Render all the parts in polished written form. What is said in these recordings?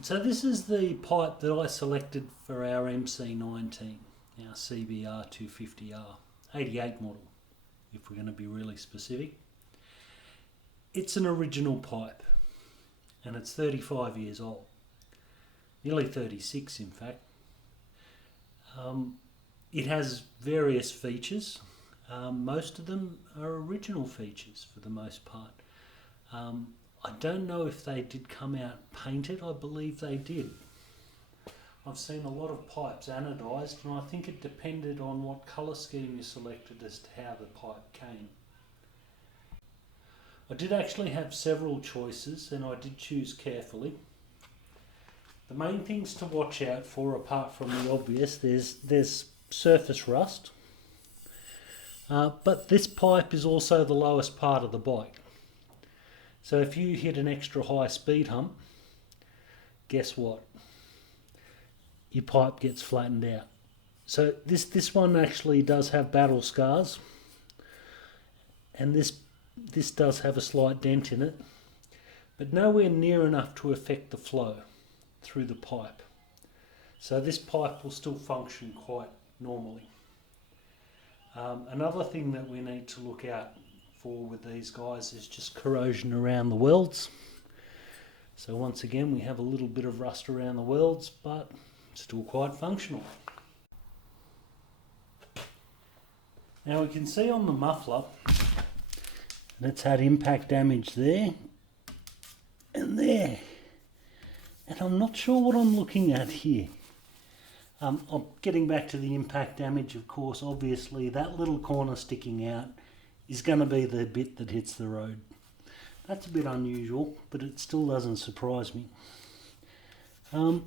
So this is the pipe that I selected for our MC19, our CBR250R, 88 model, if we're going to be really specific. It's an original pipe, and it's 35 years old, nearly 36 in fact. It has various features. Most of them are original features for the most part. I don't know if they did come out painted. I believe they did. I've seen a lot of pipes anodised, and I think it depended on what colour scheme you selected as to how the pipe came. I did actually have several choices, and I did choose carefully. The main things to watch out for, apart from the obvious, there's surface rust. But this pipe is also the lowest part of the bike. So if you hit an extra high speed hump, guess what? Your pipe gets flattened out. So this one actually does have battle scars, and this does have a slight dent in it, but nowhere near enough to affect the flow through the pipe. So this pipe will still function quite normally. Another thing that we need to look out for with these guys is just corrosion around the welds. So once again, we have a little bit of rust around the welds, but still quite functional. Now we can see on the muffler that it's had impact damage there and there, and I'm not sure what I'm looking at here. I'm getting back to the impact damage, of course. Obviously that little corner sticking out is going to be the bit that hits the road. That's a bit unusual, but it still doesn't surprise me. I'm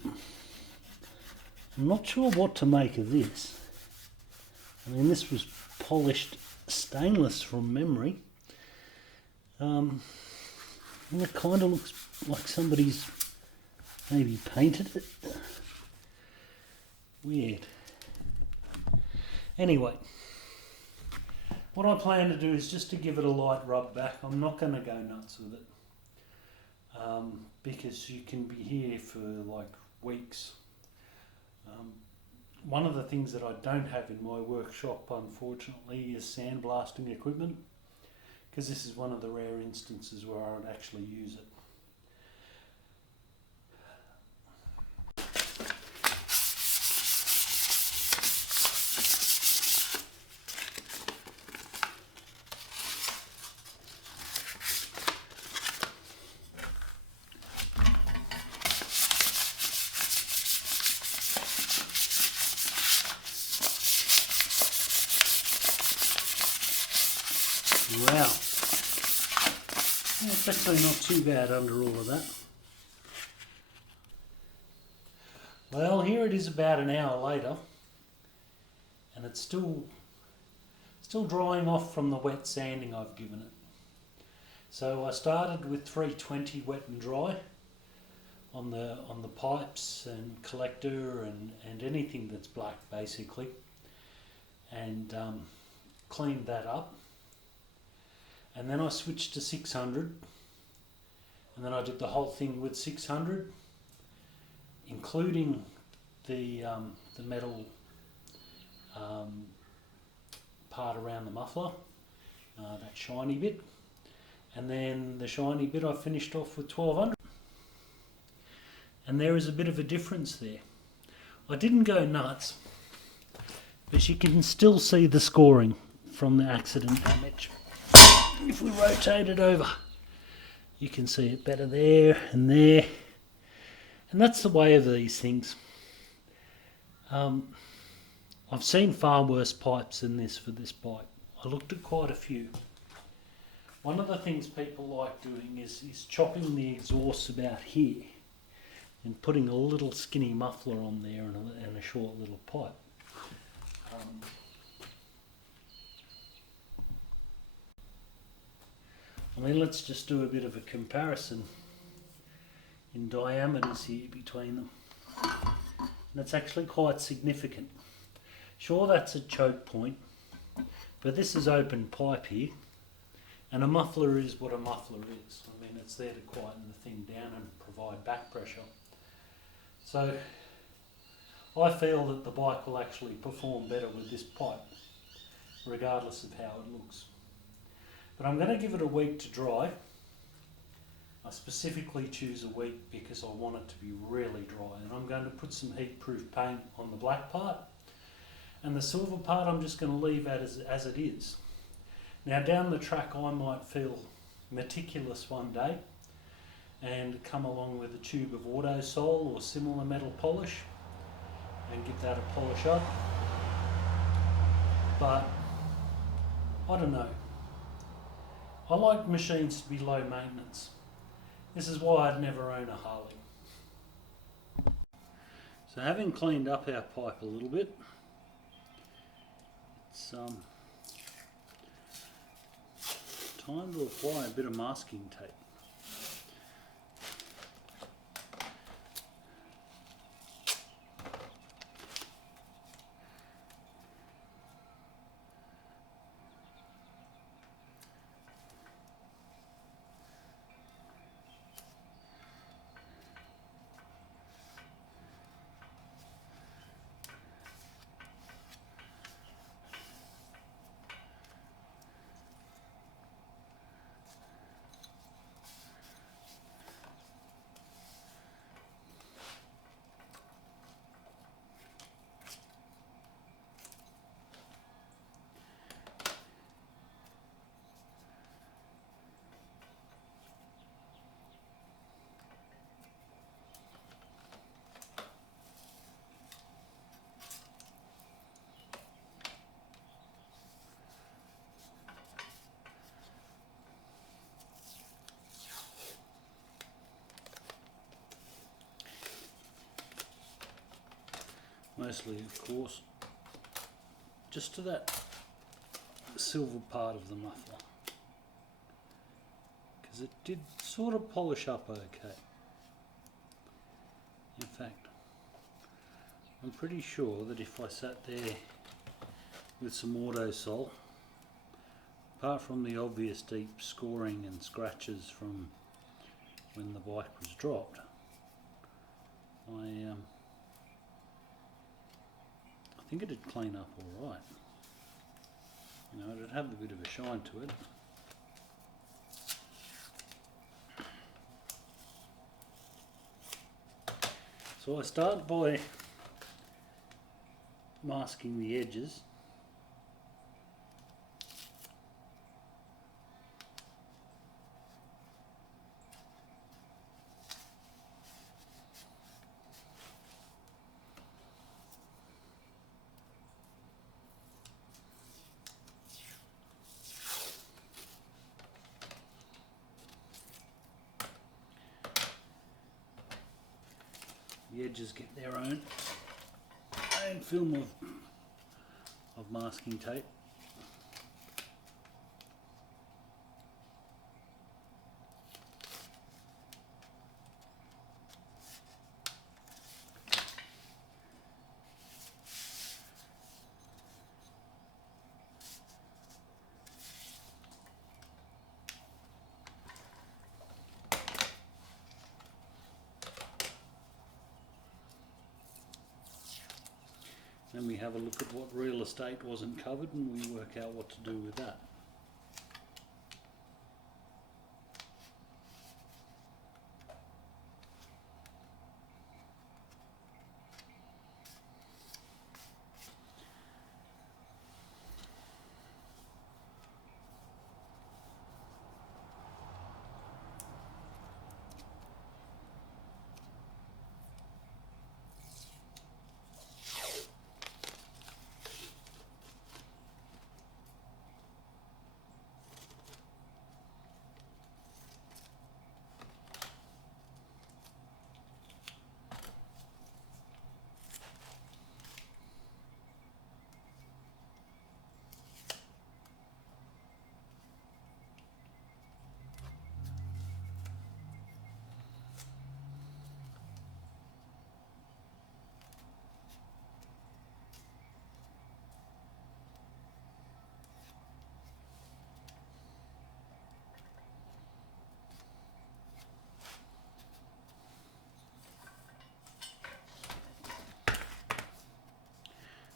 not sure what to make of this. I mean, this was polished stainless from memory. And it kind of looks like somebody's maybe painted it. Weird. Anyway, what I plan to do is just to give it a light rub back. I'm not going to go nuts with it, because you can be here for like weeks. One of the things that I don't have in my workshop, unfortunately, is sandblasting equipment, because this is one of the rare instances where I would actually use it. Wow, it's actually not too bad under all of that. Well, here it is about an hour later, and it's still drying off from the wet sanding I've given it. So I started with 320 wet and dry on the pipes and collector and anything that's black basically, and cleaned that up. And then I switched to 600, and then I did the whole thing with 600, including the metal part around the muffler, that shiny bit, and then the shiny bit I finished off with 1200. And there is a bit of a difference there. I didn't go nuts, but you can still see the scoring from the accident damage. If we rotate it over, you can see it better there and there. And that's the way of these things. I've seen far worse pipes than this for this bike. I looked at quite a few. One of the things people like doing is chopping the exhausts about here and putting a little skinny muffler on there and a short little pipe. I mean, let's just do a bit of a comparison in diameters here between them. That's actually quite significant. Sure, that's a choke point, but this is open pipe here, and a muffler is what a muffler is. I mean, it's there to quieten the thing down and provide back pressure. So I feel that the bike will actually perform better with this pipe, regardless of how it looks. But I'm going to give it a week to dry. I specifically choose a week because I want it to be really dry, and I'm going to put some heat-proof paint on the black part, and the silver part I'm just going to leave as it is. Now down the track I might feel meticulous one day and come along with a tube of Autosol or similar metal polish and give that a polish up, but I don't know. I like machines to be low maintenance. This is why I'd never own a Harley. So having cleaned up our pipe a little bit, it's time to apply a bit of masking tape. Mostly, of course, just to that silver part of the muffler, because it did sort of polish up okay. In fact, I'm pretty sure that if I sat there with some Autosol, apart from the obvious deep scoring and scratches from when the bike was dropped, I think it'd clean up all right. You know, it'd have a bit of a shine to it. So I start by masking the edges. The edges get their own film of masking tape. Then we have a look at what real estate wasn't covered and we work out what to do with that.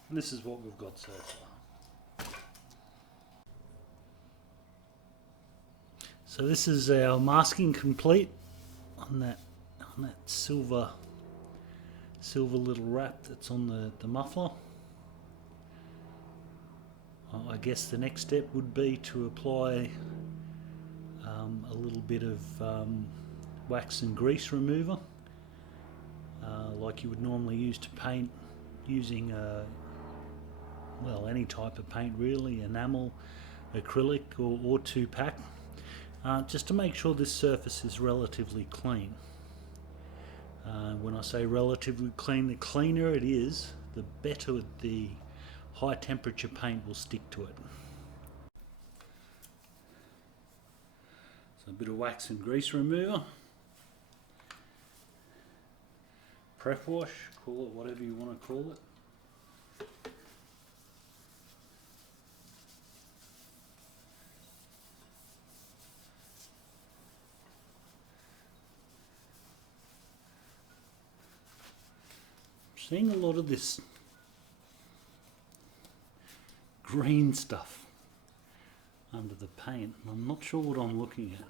And this is what we've got so far. So this is our masking complete on that silver little wrap that's on the muffler. I guess the next step would be to apply a little bit of wax and grease remover, like you would normally use to paint, using well, any type of paint really, enamel, acrylic or 2-pack, just to make sure this surface is relatively clean. When I say relatively clean, the cleaner it is, the better the high temperature paint will stick to it. So a bit of wax and grease remover, prep wash, call it whatever you want to call it. Seeing a lot of this green stuff under the paint. I'm not sure what I'm looking at.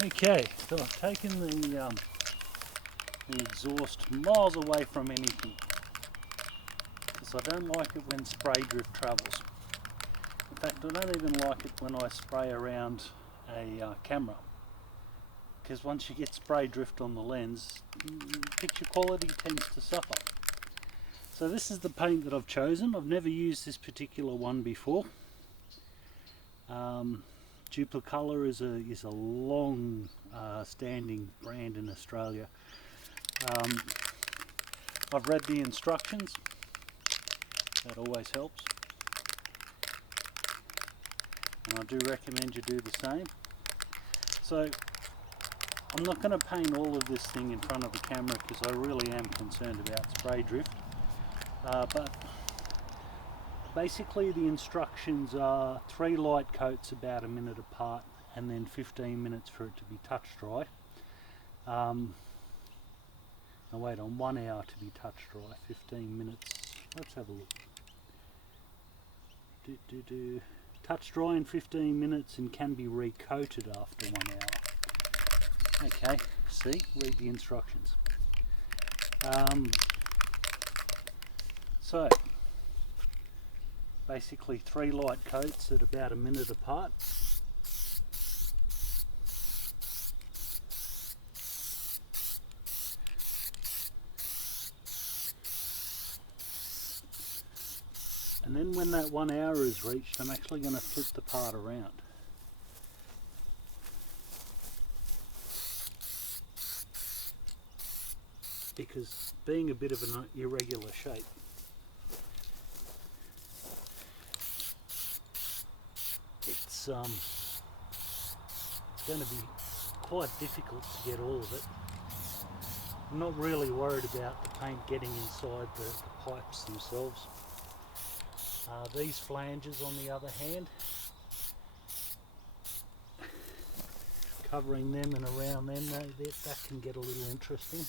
Okay, so I've taken the exhaust miles away from anything, because I don't like it when spray drift travels. In fact, I don't even like it when I spray around a camera, because once you get spray drift on the lens, picture quality tends to suffer. So this is the paint that I've chosen. I've never used this particular one before. Duplicolor is a long standing brand in Australia. I've read the instructions, that always helps, and I do recommend you do the same. So I'm not going to paint all of this thing in front of the camera because I really am concerned about spray drift, but basically the instructions are 3 light coats about a minute apart and then 15 minutes for it to be touch dry. Now wait, on 1 hour to be touch dry, 15 minutes, let's have a look. Touch dry in 15 minutes and can be recoated after 1 hour. Okay, see, read the instructions. So basically 3 light coats at about a minute apart. then when that 1 hour is reached, I'm actually going to flip the part around. Because being a bit of an irregular shape, it's going to be quite difficult to get all of it. I'm not really worried about the paint getting inside the pipes themselves. These flanges, on the other hand, covering them and around them, that can get a little interesting.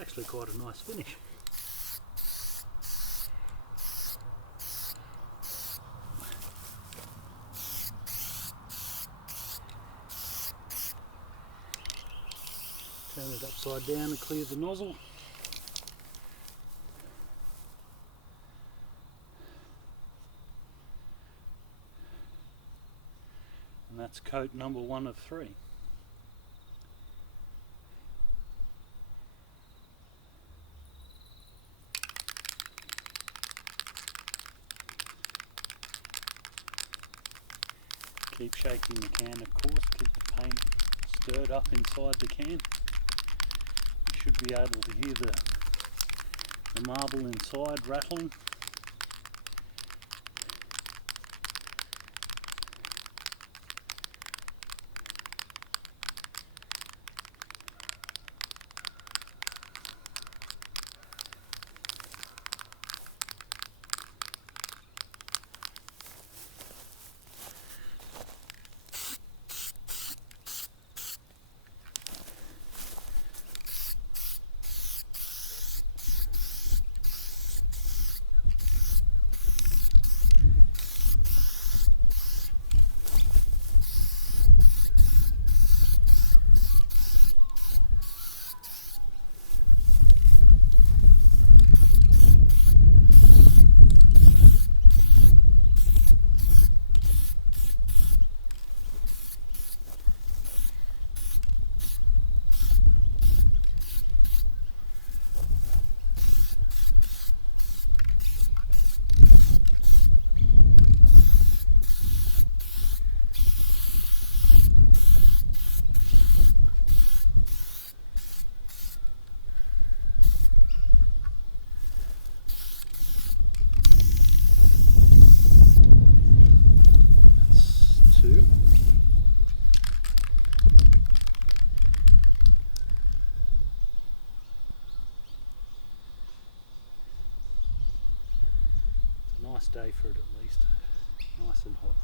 Actually quite a nice finish. Turn it upside down and clear the nozzle. And that's coat number 1 of 3. Keep shaking the can, of course, keep the paint stirred up inside the can. You should be able to hear the marble inside rattling. Nice day for it at least, nice and hot.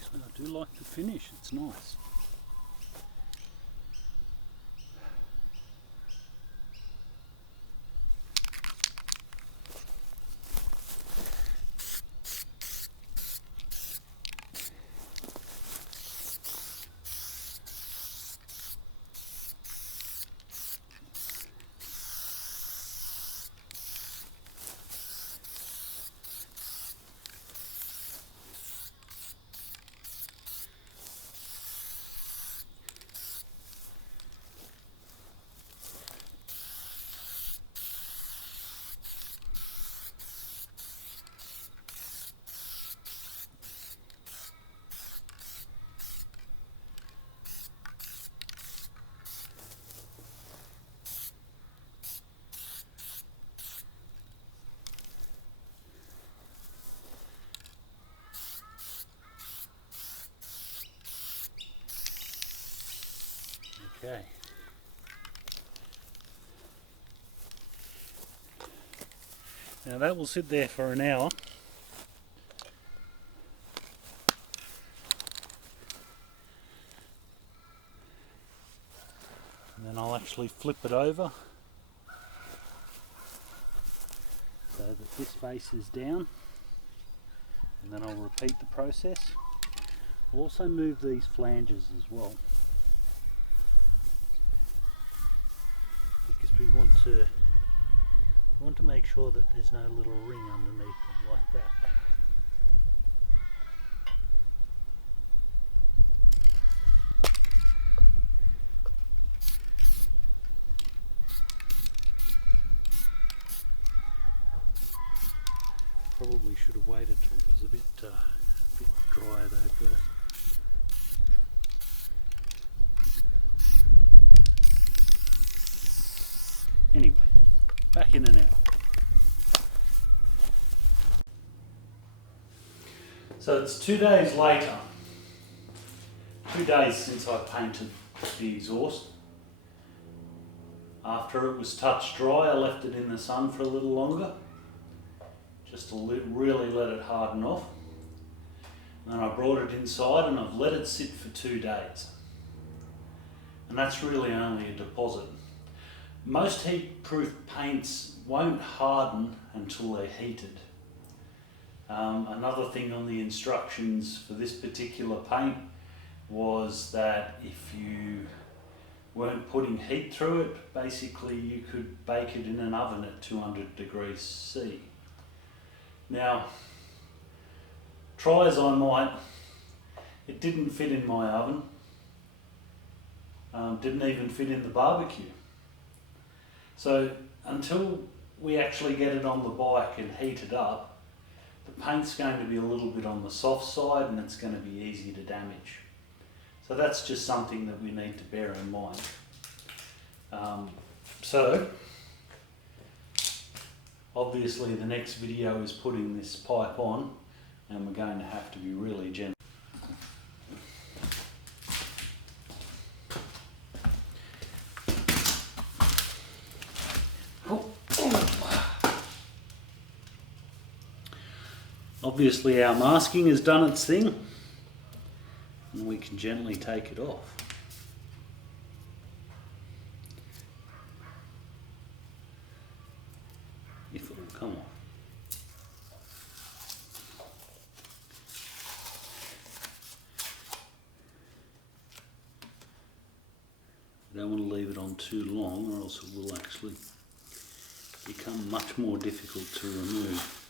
Actually, I do like the finish, it's nice. Okay. Now that will sit there for an hour. And then I'll actually flip it over so that this face is down, and then I'll repeat the process. I'll also move these flanges as well, because we want to make sure that there's no little ring underneath them like that. Probably should have waited till it was a bit drier though first. Anyway, back in an hour. So it's 2 days later, 2 days since I painted the exhaust. After it was touch dry, I left it in the sun for a little longer, just to really let it harden off. And then I brought it inside and I've let it sit for 2 days. And that's really only a deposit. Most heat-proof paints won't harden until they're heated. Another thing on the instructions for this particular paint was that if you weren't putting heat through it, basically you could bake it in an oven at 200 degrees C. Now, try as I might, it didn't fit in my oven, didn't even fit in the barbecue. So until we actually get it on the bike and heat it up, the paint's going to be a little bit on the soft side and it's going to be easy to damage. So that's just something that we need to bear in mind. So obviously the next video is putting this pipe on, and we're going to have to be really gentle. Obviously our masking has done its thing, and we can gently take it off. If it will come off. I don't want to leave it on too long, or else it will actually become much more difficult to remove.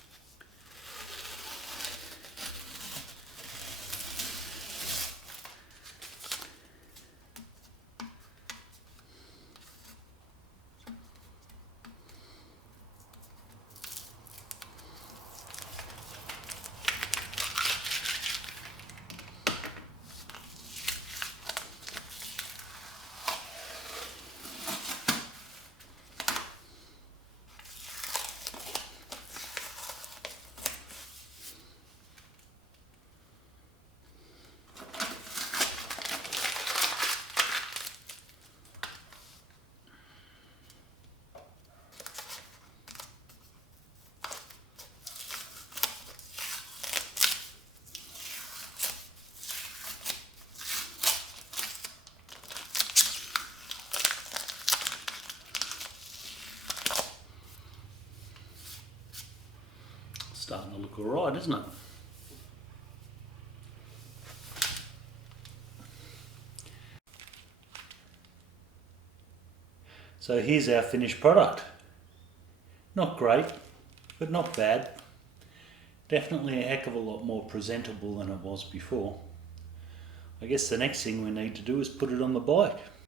Starting to look alright, isn't it? So here's our finished product. Not great, but not bad. Definitely a heck of a lot more presentable than it was before. I guess the next thing we need to do is put it on the bike.